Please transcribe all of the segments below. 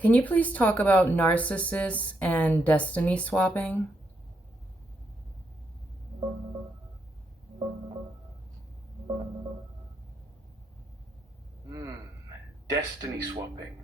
Can you please talk about narcissists and destiny swapping? Hmm, destiny swapping.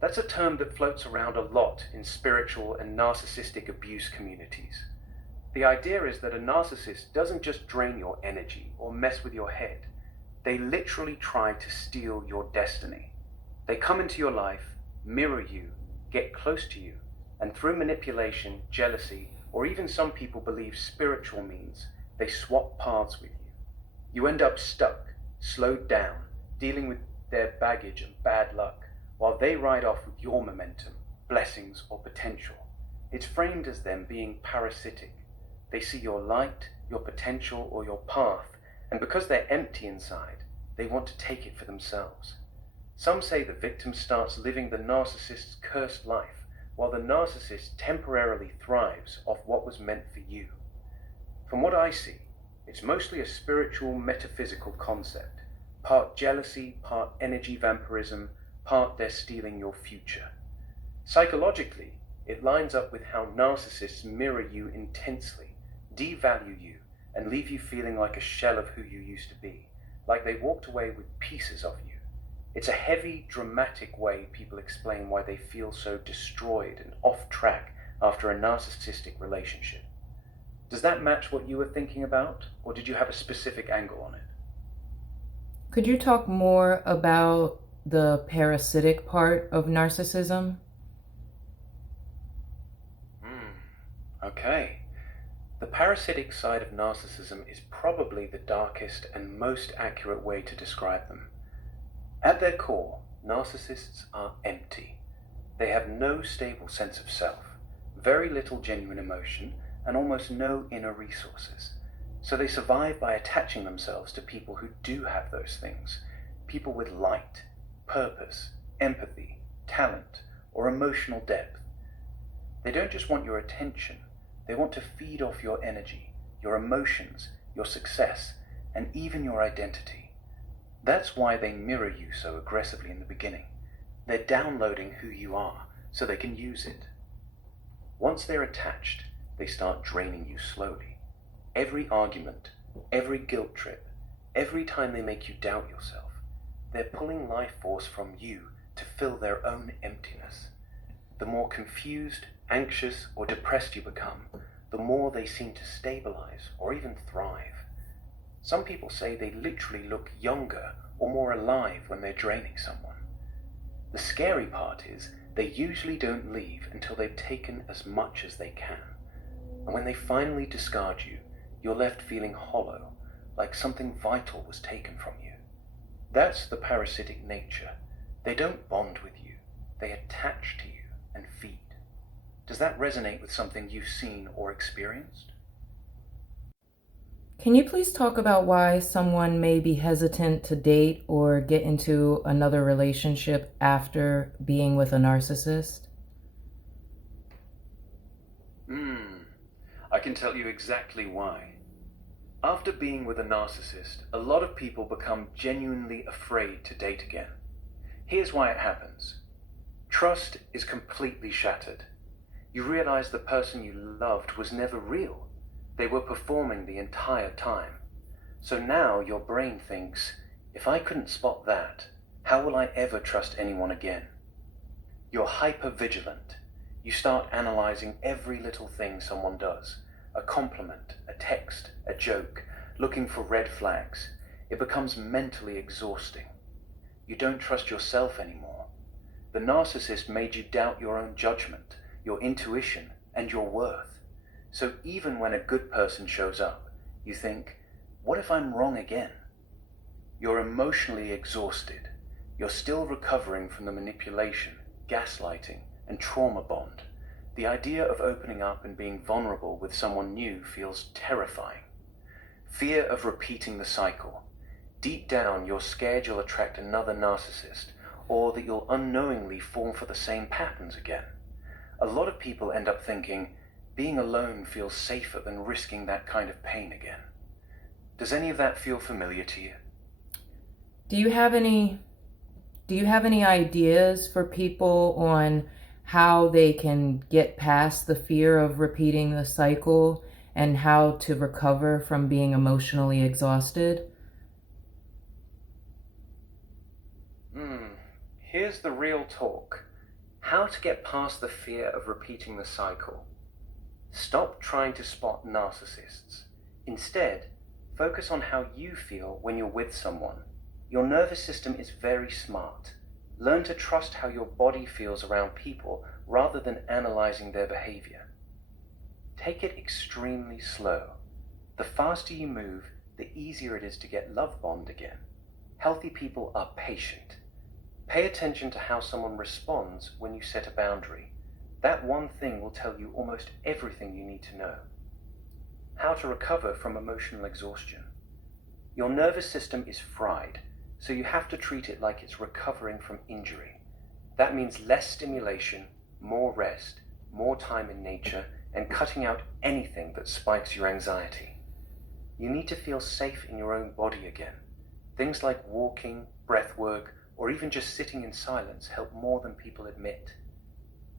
That's a term that floats around a lot in spiritual and narcissistic abuse communities. The idea is that a narcissist doesn't just drain your energy or mess with your head, they literally try to steal your destiny. They come into your life, mirror you, get close to you, and through manipulation, jealousy, or even some people believe spiritual means, they swap paths with you. You end up stuck, slowed down, dealing with their baggage and bad luck, while they ride off with your momentum, blessings, or potential. It's framed as them being parasitic. They see your light, your potential, or your path, and because they're empty inside, they want to take it for themselves. Some say the victim starts living the narcissist's cursed life, while the narcissist temporarily thrives off what was meant for you. From what I see, it's mostly a spiritual, metaphysical concept, part jealousy, part energy vampirism, part they're stealing your future. Psychologically, it lines up with how narcissists mirror you intensely, devalue you, and leave you feeling like a shell of who you used to be, like they walked away with pieces of you. It's a heavy, dramatic way people explain why they feel so destroyed and off track after a narcissistic relationship. Does that match what you were thinking about, or did you have a specific angle on it? Could you talk more about the parasitic part of narcissism? Okay. The parasitic side of narcissism is probably the darkest and most accurate way to describe them. At their core, narcissists are empty. They have no stable sense of self, very little genuine emotion, and almost no inner resources. So they survive by attaching themselves to people who do have those things, people with light, purpose, empathy, talent, or emotional depth. They don't just want your attention, they want to feed off your energy, your emotions, your success, and even your identity. That's why they mirror you so aggressively in the beginning. They're downloading who you are so they can use it. Once they're attached, they start draining you slowly. Every argument, every guilt trip, every time they make you doubt yourself, they're pulling life force from you to fill their own emptiness. The more confused, anxious, or depressed you become, the more they seem to stabilize or even thrive. Some people say they literally look younger or more alive when they're draining someone. The scary part is they usually don't leave until they've taken as much as they can. And when they finally discard you, you're left feeling hollow, like something vital was taken from you. That's the parasitic nature. They don't bond with you, they attach to you and feed. Does that resonate with something you've seen or experienced? Can you please talk about why someone may be hesitant to date or get into another relationship after being with a narcissist? I can tell you exactly why. After being with a narcissist, a lot of people become genuinely afraid to date again. Here's why it happens. Trust is completely shattered. You realize the person you loved was never real. They were performing the entire time. So now your brain thinks, if I couldn't spot that, how will I ever trust anyone again? You're hyper-vigilant. You start analyzing every little thing someone does. A compliment, a text, a joke, looking for red flags. It becomes mentally exhausting. You don't trust yourself anymore. The narcissist made you doubt your own judgment, your intuition, and your worth. So even when a good person shows up, you think, what if I'm wrong again? You're emotionally exhausted. You're still recovering from the manipulation, gaslighting, and trauma bond. The idea of opening up and being vulnerable with someone new feels terrifying. Fear of repeating the cycle. Deep down, you're scared you'll attract another narcissist, or that you'll unknowingly fall for the same patterns again. A lot of people end up thinking, being alone feels safer than risking that kind of pain again. Does any of that feel familiar to you? Do you have any Do you have any ideas for people on how they can get past the fear of repeating the cycle and how to recover from being emotionally exhausted? Here's the real talk. How to get past the fear of repeating the cycle. Stop trying to spot narcissists. Instead, focus on how you feel when you're with someone. Your nervous system is very smart. Learn to trust how your body feels around people rather than analyzing their behavior. Take it extremely slow. The faster you move, the easier it is to get love bombed again. Healthy people are patient. Pay attention to how someone responds when you set a boundary. That one thing will tell you almost everything you need to know. How to recover from emotional exhaustion. Your nervous system is fried, so you have to treat it like it's recovering from injury. That means less stimulation, more rest, more time in nature, and cutting out anything that spikes your anxiety. You need to feel safe in your own body again. Things like walking, breath work, or even just sitting in silence help more than people admit.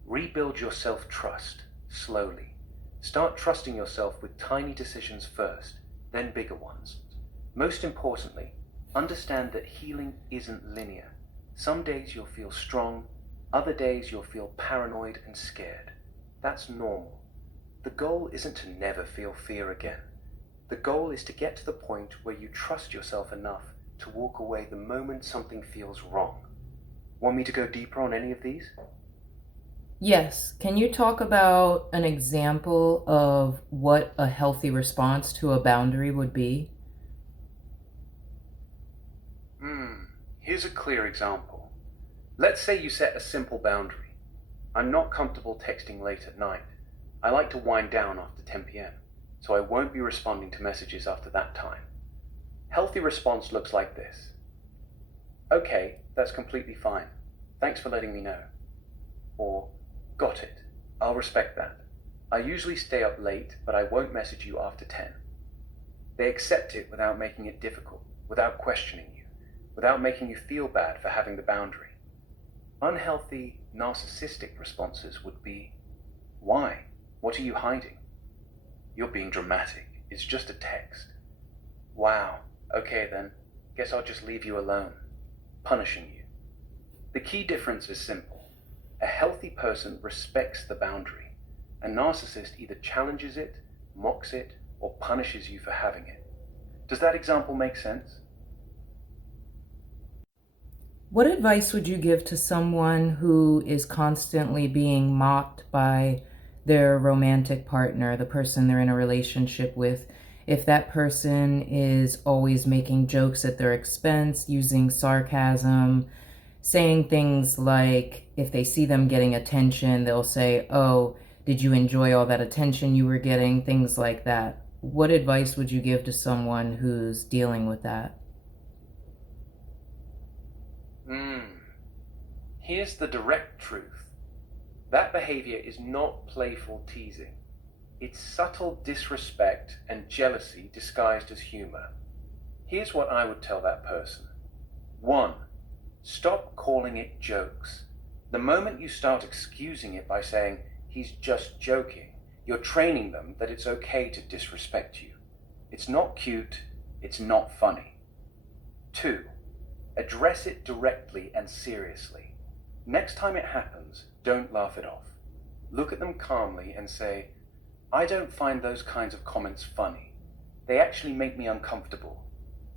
Rebuild your self-trust, slowly. Start trusting yourself with tiny decisions first, then bigger ones. Most importantly, understand that healing isn't linear. Some days you'll feel strong, other days you'll feel paranoid and scared. That's normal. The goal isn't to never feel fear again. The goal is to get to the point where you trust yourself enough to walk away the moment something feels wrong. Want me to go deeper on any of these? Yes. Can you talk about an example of what a healthy response to a boundary would be? Here's a clear example. Let's say you set a simple boundary. I'm not comfortable texting late at night. I like to wind down after 10 p.m., so I won't be responding to messages after that time. Healthy response looks like this. Okay, that's completely fine. Thanks for letting me know. Or, got it. I'll respect that. I usually stay up late, but I won't message you after 10. They accept it without making it difficult, without questioning you, without making you feel bad for having the boundary. Unhealthy, narcissistic responses would be, why? What are you hiding? You're being dramatic. It's just a text. Wow. Okay then. Guess I'll just leave you alone. Punishing you. The key difference is simple. A healthy person respects the boundary. A narcissist either challenges it, mocks it, or punishes you for having it. Does that example make sense? What advice would you give to someone who is constantly being mocked by their romantic partner, the person they're in a relationship with? If that person is always making jokes at their expense, using sarcasm, saying things like if they see them getting attention, they'll say, "Oh, did you enjoy all that attention you were getting?" Things like that. What advice would you give to someone who's dealing with that? Here's the direct truth. That behavior is not playful teasing. It's subtle disrespect and jealousy disguised as humor. Here's what I would tell that person. 1. Stop calling it jokes. The moment you start excusing it by saying, he's just joking, you're training them that it's okay to disrespect you. It's not cute, it's not funny. 2. Address it directly and seriously. Next time it happens, don't laugh it off. Look at them calmly and say, I don't find those kinds of comments funny. They actually make me uncomfortable.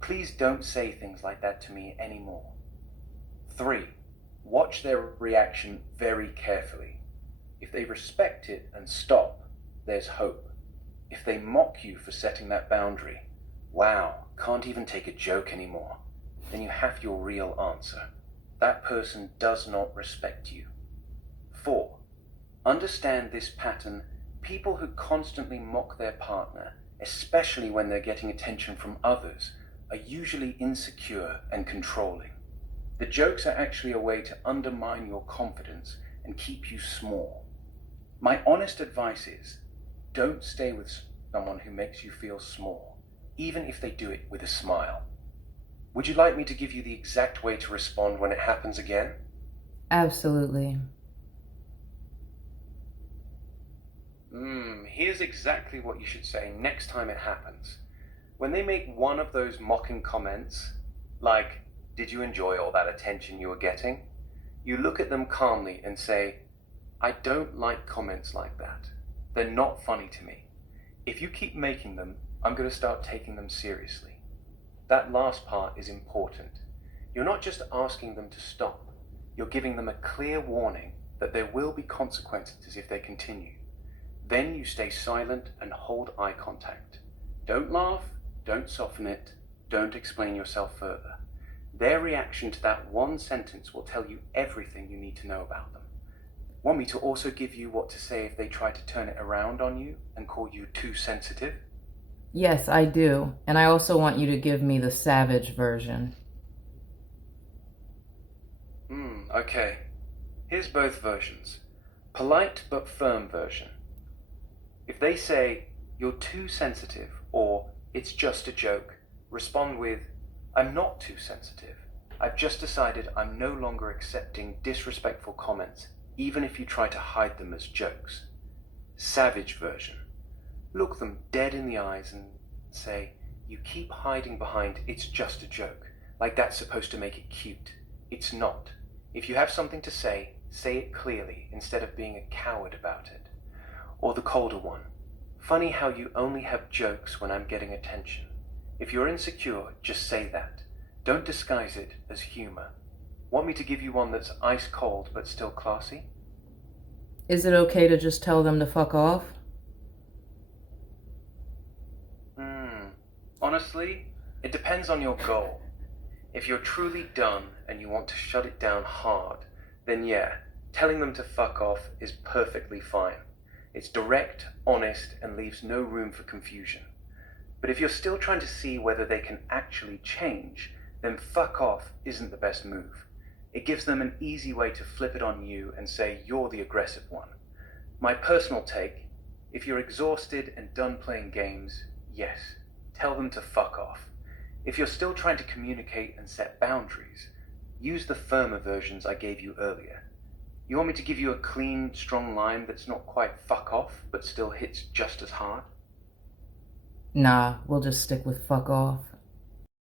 Please don't say things like that to me anymore. 3. Watch their reaction very carefully. If they respect it and stop, there's hope. If they mock you for setting that boundary, wow, can't even take a joke anymore, then you have your real answer. That person does not respect you. 4. Understand this pattern. People who constantly mock their partner, especially when they're getting attention from others, are usually insecure and controlling. The jokes are actually a way to undermine your confidence and keep you small. My honest advice is, don't stay with someone who makes you feel small, even if they do it with a smile. Would you like me to give you the exact way to respond when it happens again? Absolutely. Here's exactly what you should say next time it happens. When they make one of those mocking comments, like, "Did you enjoy all that attention you were getting?" you look at them calmly and say, "I don't like comments like that. They're not funny to me. If you keep making them, I'm going to start taking them seriously." That last part is important. You're not just asking them to stop, you're giving them a clear warning that there will be consequences if they continue. Then you stay silent and hold eye contact. Don't laugh, don't soften it, don't explain yourself further. Their reaction to that one sentence will tell you everything you need to know about them. Want me to also give you what to say if they try to turn it around on you and call you too sensitive? Yes, I do. And I also want you to give me the savage version. Okay. Here's both versions. Polite but firm version. If they say, "You're too sensitive," or "It's just a joke," respond with, "I'm not too sensitive. I've just decided I'm no longer accepting disrespectful comments, even if you try to hide them as jokes." Savage version. Look them dead in the eyes and say, "You keep hiding behind 'it's just a joke,' like that's supposed to make it cute. It's not. If you have something to say it clearly instead of being a coward about it." Or the colder one. "Funny how you only have jokes when I'm getting attention. If you're insecure, just say that. Don't disguise it as humor." Want me to give you one that's ice cold but still classy? Is it okay to just tell them to fuck off? Honestly, it depends on your goal. If you're truly done and you want to shut it down hard, then yeah, telling them to fuck off is perfectly fine. It's direct, honest, and leaves no room for confusion. But if you're still trying to see whether they can actually change, then fuck off isn't the best move. It gives them an easy way to flip it on you and say you're the aggressive one. My personal take, if you're exhausted and done playing games, yes, tell them to fuck off. If you're still trying to communicate and set boundaries, use the firmer versions I gave you earlier. You want me to give you a clean, strong line that's not quite fuck off, but still hits just as hard? Nah, we'll just stick with fuck off.